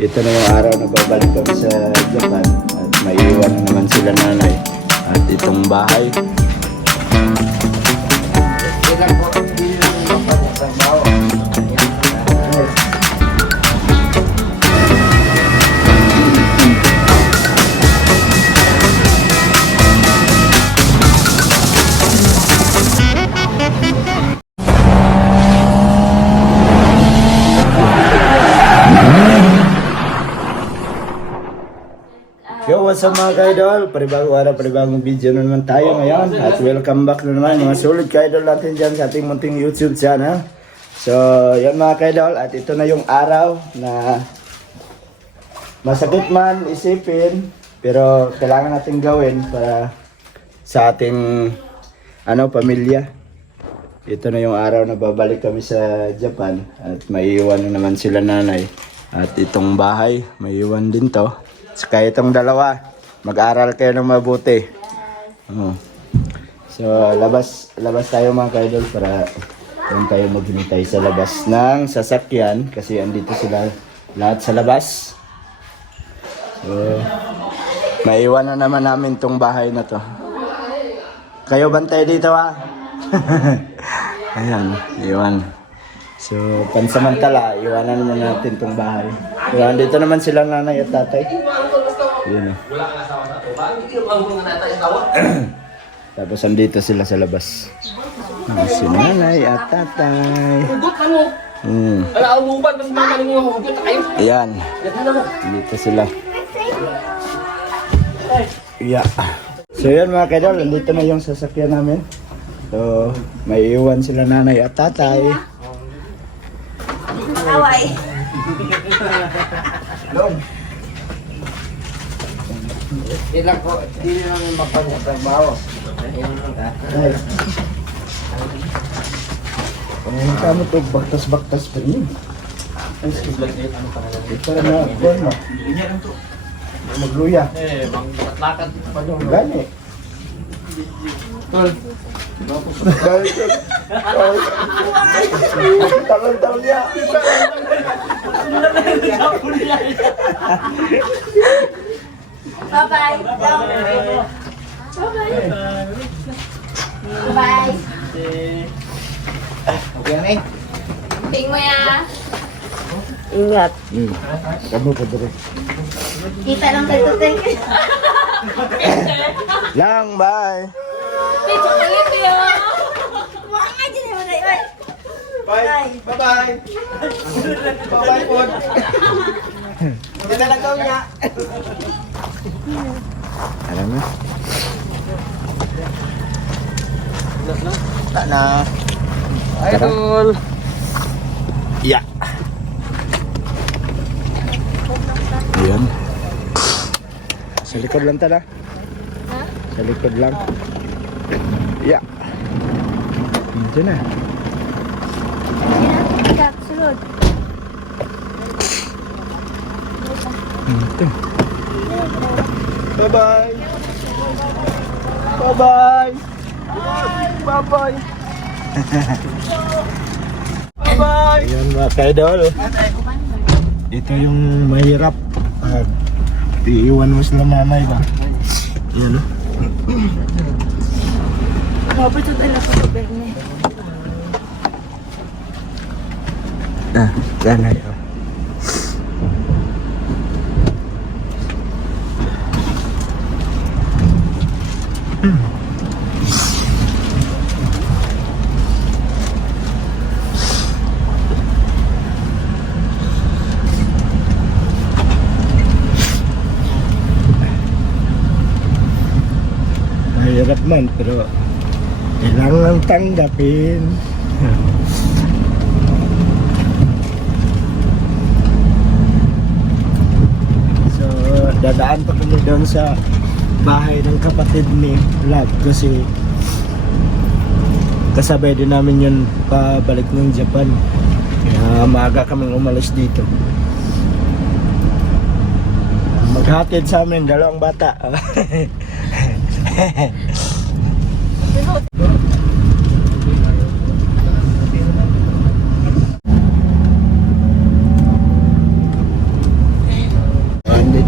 Ito na yung araw na babalik kami sa Japan at maiiwan na naman sila nanay at itong bahay. Yo, what's up mga ka-idol? Panibagong araw, panibagong video na naman tayo ngayon. At welcome back na naman mga sulit ka-idol natin dyan sa ating munting YouTube channel. So, yan mga ka-idol. At ito na yung araw na masakit man isipin, pero kailangan natin gawin para sa ating pamilya. Ito na yung araw na babalik kami sa Japan at maiiwan na naman sila nanay. At itong bahay, maiiwan din to. Saka itong dalawa, mag-aral kayo ng mabuti. So, labas tayo mga ka-idol para doon tayo maghintay sa labas ng sasakyan kasi andito sila lahat sa labas. So, maiwan na naman namin tong bahay na to. Kayo bantay dito ha. Ayan, iwan. So, pansamantala, iwanan naman natin tong bahay. So, andito naman sila nanay at tatay. Yun o. Tapos andito sila sa labas. Si nanay at tatay. Ayan. Andito sila. Yeah. So yan mga kaidol, andito na yung sasakyan namin. So, may iwan sila nanay at tatay. Away. Lon. Ilang ko, hindi namin magpapagtrabaho. Ay. Ang kamo to, baktas-baktas pa rin. Ay, ito na, buwan mo. Magluya. Maglakat pa doon. Gani. Tol. Talon-talon niya. Bye-bye. Bye-bye. Okay na eh. Ting mo ya. Ingat. Kamu pa dito. Kita lang tayo ting. Lang, bye. Picture kayo kayo. Wala nga dyan mo tayo. Bye. Bye-bye. Bye-bye po. Hindi na nagaw niya. Alam na. Tak na. Idol. Ya. Ayan. Sa likod lang tala. Ha? Sa likod lang. Ya. Diyan na. Kak, sulod. Ito. Bye-bye. Bye-bye. Bye-bye. Bye-bye. Ayan mga ka-idol. Ito yung mahirap. Iiwan mo sila nanay ba? Ayan o. Kapit ito tayo ko berne. Nanay o. Mahirap man, pero kailangan tanggapin. So, dadaan pa kami doon sa bahay ng kapatid ni Love kasi kasabay din namin yun pabalik ng Japan. Kaya maaga kaming umalis dito. Maghatid sa amin, dalawang bata.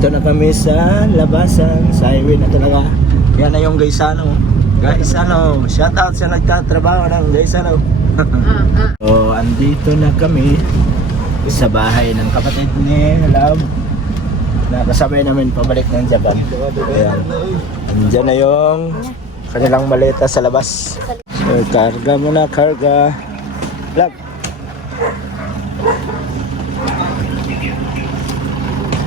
Dito na kami sa labasan, sa highway na talaga. Yan na yung Gaisano. Gaisano, shout out sa nagtatrabaho ng Gaisano. So, andito na kami sa bahay ng kapatid ni Love. Nakasabay namin pabalik ng Japan. Ayan. Andyan na yung kanilang maleta sa labas. So, karga muna, karga. Love.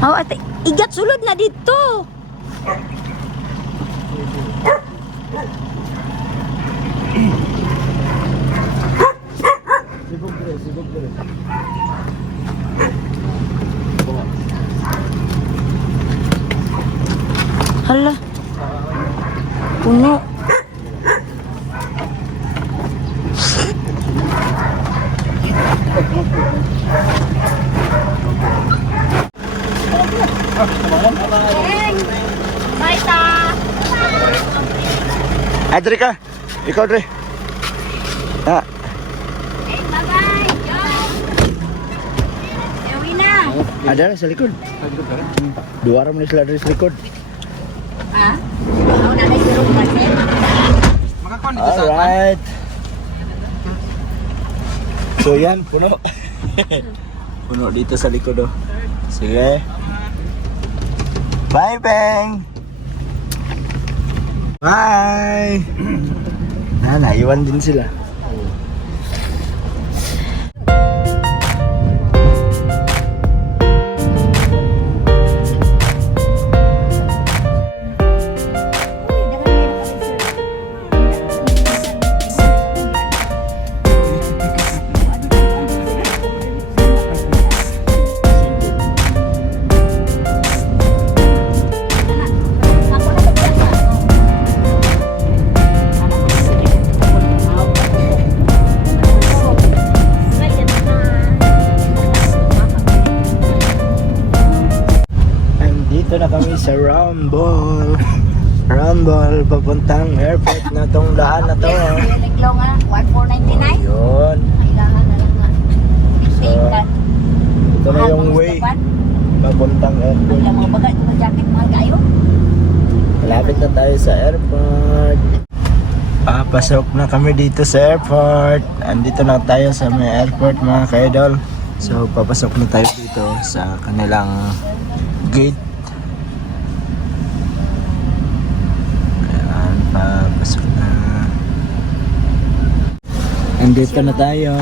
Oh, ate, igat sulod na dito. Hala. Puno. Bye, ta. Adri ka. Ikaw, Adri. Ah. Bye-bye. Ewi na. Ada na sa likod. Dua orang ni sila dari sa likod. Ha? Ako na kayo yung kasi. Alright. So yan, puno. Puno dito sa likod oh. Sige. Bye, Peng. Bye. Naiwan din sila. Dito na kami sa Rumble. Rumble, papuntang airport na tong daan na to. Naglaw nga, 1499. Yun. Kailangan na lang nga. So, ito na yung way papuntang airport. Ang mga bagat, mga jacket, mga kayo. Malapit na tayo sa airport. Papasok na kami dito sa airport. Andito na tayo sa may airport mga ka-idol. So papasok na tayo dito sa kanilang gate. Ayan, papasok na. Andito na tayo.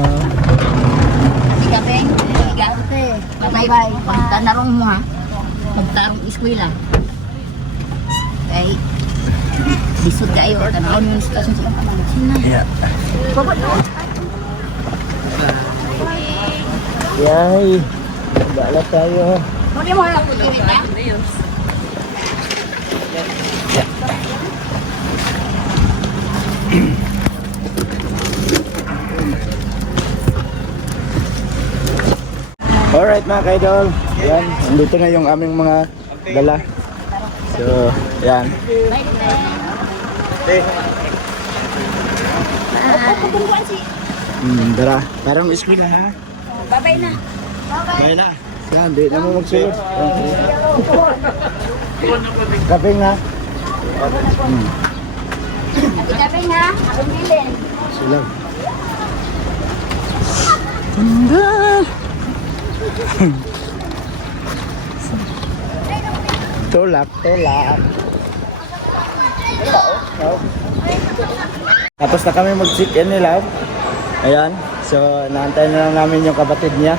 Ikapeng, ikapeng. Bye-bye. Pagtanarong mo ha. Pagtarong eskwela. Okay. Bisod kayo. Tanawin yung sitwasyon silang pamangkin na. Yeah. Babot mo. Yay! Dala tayo. Muli mo lang po dito. Alright mga ka-idol. Yan, nandito na yung aming mga dala. So, yan. Kubunuan si. Dara. Parang eskwela ha. Bye-bye na. Kaya na. Yan, di na mo magsulot. Kaping na. Ikapeng ha. Akong bilin. Sulang. Ganda. Tulak, tulak. Tapos na kami mag-check-in nila. Ayan. So, naantay na lang namin yung kapatid niya.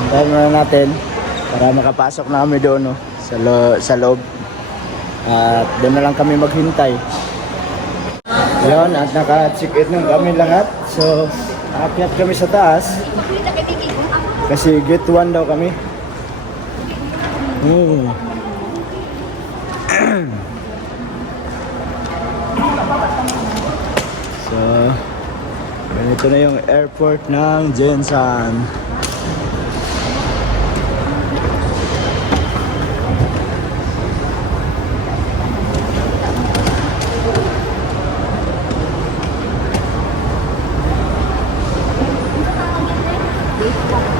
Antayin na lang natin para makapasok na kami doon no, sa loob. At doon na lang kami maghintay. Yun, at naka-check-in na kami lahat. So, aakyat kami sa taas. Makita kay Vicky kung ako. Kasi gate 1 daw kami. So, ganito na yung airport ng Jensan.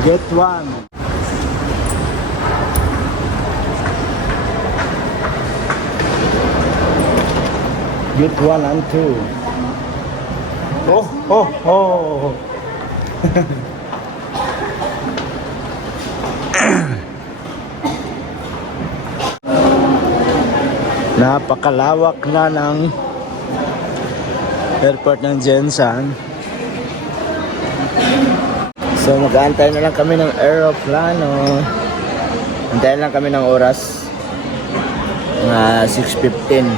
Gate 1. Gate 1 and 2. Oh, oh, oh. Napakalawak na ng airport ng Jensan. So mag-aantay na lang kami ng aeroplano. Antayin lang kami ng oras. 6:15.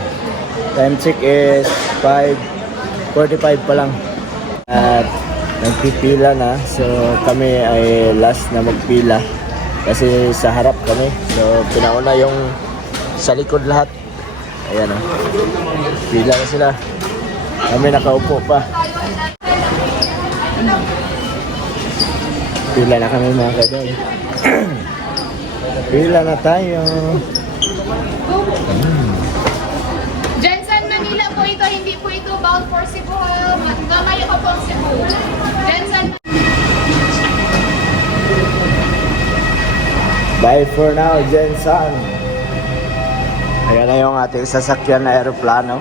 Time check is 5:45 pa lang. At nagpipila na. So kami ay last na magpila. Kasi sa harap kami. So pinauna yung sa likod lahat. Ayan o. Pila na sila. Kami nakaupo pa. Pila na kami mga kadol. Pila na tayo. Jensen, Manila po ito, hindi po ito bound for Cebu. Gamay ako po ang Cebu. Jensen, Bye for now, Jensan. Ayan na yung ating sasakyan na aeroplano.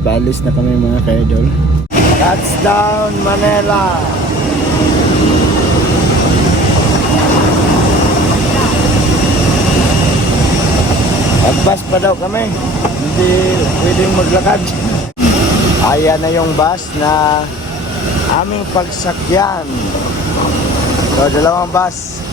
Balis na kami mga ka-idol. Touchdown Manila! Pagbus pa daw kami. Hindi pwedeng maglakad. Ayan na yung bus na aming pagsakyan. So, dalawang bus.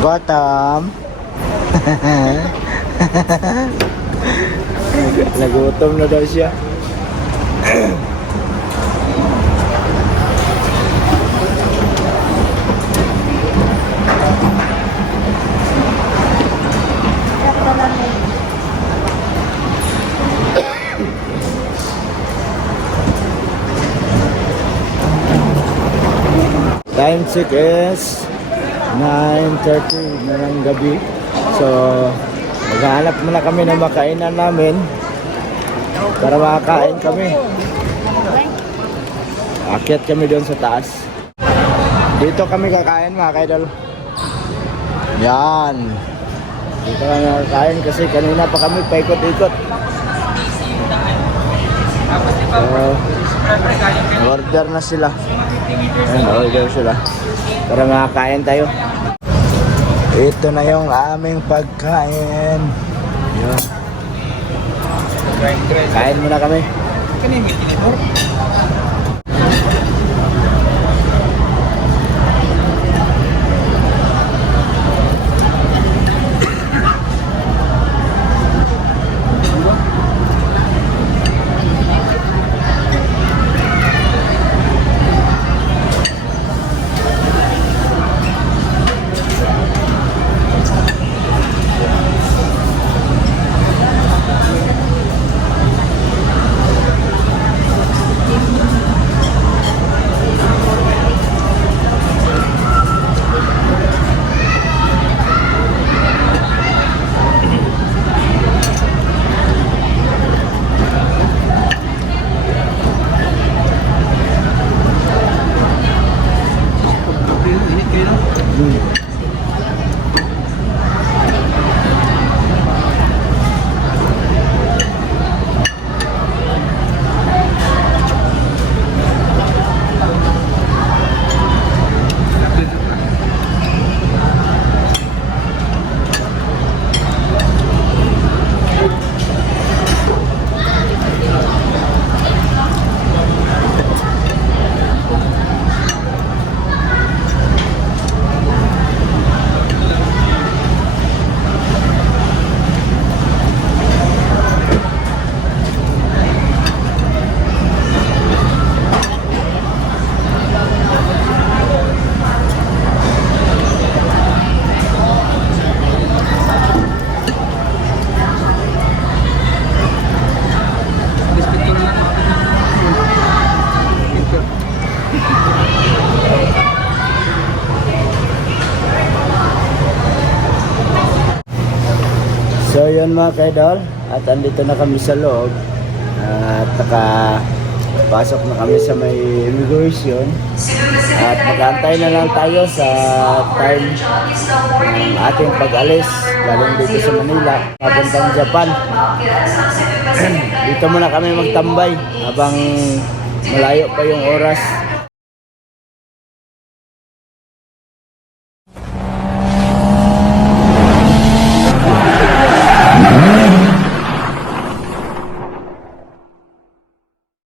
Gotham. Nagutom na daw siya. Time check is 9:30 na ng gabi. So, maghahanap muna kami ng makainan namin para makakain kami. Akyat kami doon sa taas. Dito kami kakain mga kaidol. Yan. Dito kami kakain kasi kanina pa kami paikot-ikot. So, Order na sila. Ayan, order sila. Tara makakain tayo. Ito na yung aming pagkain. Yun. Kain muna kami. So yun mga kaidol, at andito na kami sa loob at nakapasok na kami sa may immigration at mag-aantay na lang tayo sa time ng ating pag-alis galing dito sa Manila papuntang Japan. Dito muna kami magtambay habang malayo pa yung oras.